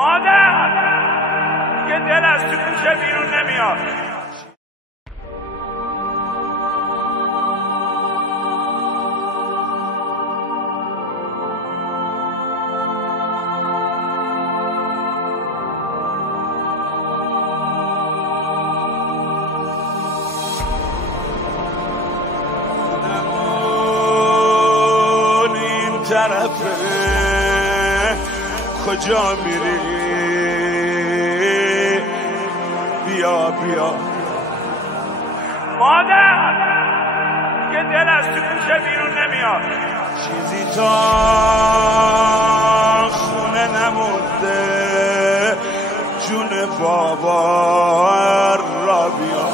مادر که دل از تو گوشه بیرون نمیاد. طرفه کجا میری؟ بیا بیا مادر که دل از تو گوشه بیرون نمیاد. چیزی تا خونه نمونده، جون بابا را بیا.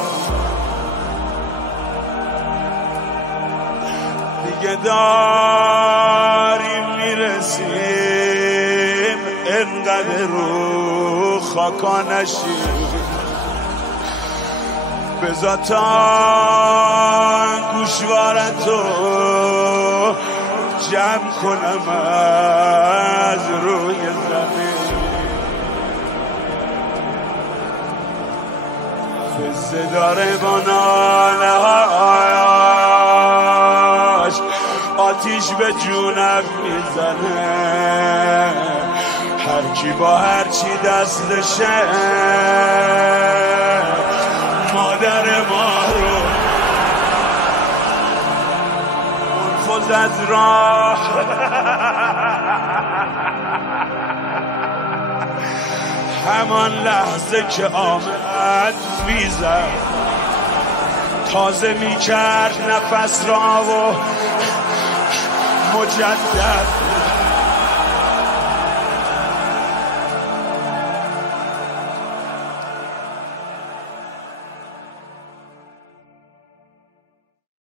دیگه داریم میرسیم، انقدر رو خاکا نشیم. بذار تا گوشوارتو جمع کنم از روی زمین. به صدا روانانهاش آتیش به جونم میزنه. هر کی با هر چی دستشه مادر ما رو منفذ از راه. همان لحظه که آمد میزد، تازه میکرد نفس را و مجدد